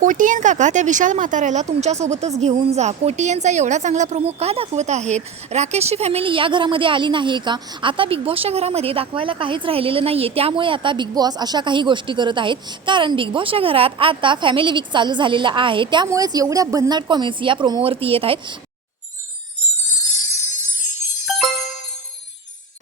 कोटियन काका त्या विशाल म्हाताऱ्याला तुमच्यासोबतच घेऊन जा. कोटियनचा एवढा चांगला प्रमुख का दाखवत आहेत? राकेशची फॅमिली या घरामध्ये आली नाही का? आता बिग बॉसच्या घरामध्ये दाखवायला काहीच राहिलेलं नाही आहे. त्यामुळे आता बिग बॉस अशा काही गोष्टी करत आहेत. कारण बिग बॉसच्या घरात आता फॅमिली वीक चालू झालेला आहे. त्यामुळेच एवढ्या भन्नाट कॉमेंट्स या प्रोमोवरती येत आहेत.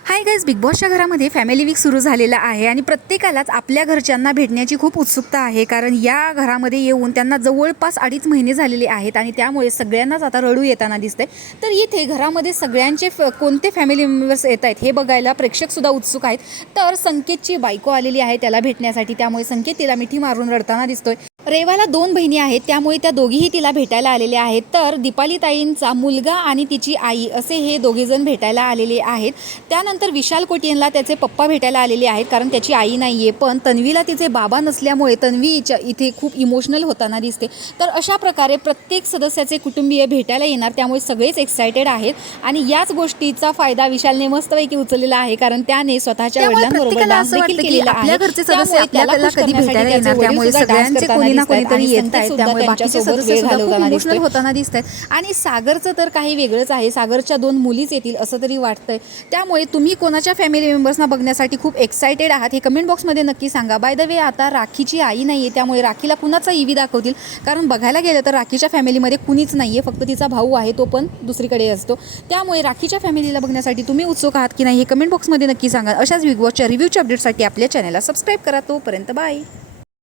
हाय गाईज, बिग बॉसच्या घरामध्ये फॅमिली वीक सुरू झालेला आहे आणि प्रत्येकालाच आपल्या घरच्यांना भेटण्याची खूप उत्सुकता आहे. कारण या घरामध्ये येऊन त्यांना जवळपास 2.5 महिने झालेले आहेत आणि त्यामुळे सगळ्यांनाच आता रडू येताना दिसतंय. तर इथे घरामध्ये सगळ्यांचे कोणते फॅमिली मेंबर्स येत आहेत हे बघायला प्रेक्षकसुद्धा उत्सुक आहेत. तर संकेतची बायको आलेली आहे त्याला भेटण्यासाठी. त्यामुळे संकेत तिला मिठी मारून रडताना दिसतोय. रेवाला 2 बहिणी आहेत त्यामुळे त्या दोघीही तिला भेटायला आलेल्या आहेत. तर दीपाली ताईंचा मुलगा आणि तिची आई असे हे दोघेजण भेटायला आलेले आहेत. त्यानंतर विशाल कोटियनला त्याचे पप्पा भेटायला आलेले आहेत कारण त्याची आई नाही आहे. पण तन्वीला तिचे बाबा नसल्यामुळे तन्वीच्या इथे खूप इमोशनल होताना दिसते. तर अशा प्रकारे प्रत्येक सदस्याचे कुटुंबीय भेटायला येणार. त्यामुळे सगळेच एक्सायटेड आहेत आणि याच गोष्टीचा फायदा विशालने मस्तपैकी उचललेला आहे. कारण त्याने स्वतःच्या वडिलांबरोबर डान्स देखील केलेला आहे. आपल्या घरचे सदस्य आपल्याला कधी भेटायला येणार, त्यामुळे सगळ्यांचे कोणी ना कोणीतरी येत आहे. त्यामुळे बाकीचे सदस्य सुद्धा खूप इमोशनल होताना दिसत आहेत. आणि सागरचं तर काही वेगळंच आहे. सागरच्या 2 मुलीच येतील असं तरी वाटतंय. त्यामुळे तुम्ही कोणाच्या फॅमिली मेंबर्सना बघण्यासाठी खूप एक्सायटेड आहात हे कमेंट बॉक्समध्ये नक्की सांगा. बाय द वे, आता राखीची आई नाही आहे त्यामुळे राखीला कुणाचा ईवी दाखवतील. कारण बघायला गेलं तर राखीच्या फॅमिलीमध्ये कुणीच नाही आहे, फक्त तिचा भाऊ आहे, तो पण दुसरीकडे असतो. त्यामुळे राखीच्या फॅमिलीला बघण्यासाठी तुम्ही उत्सुक आहात की नाही हे कमेंट बॉक्समध्ये नक्की सांगा. अशाच बिग बॉसच्या रिव्ह्यूच्या अपडेटसाठी आपल्या चॅनलला सबस्क्राईब करा. तोपर्यंत बाय.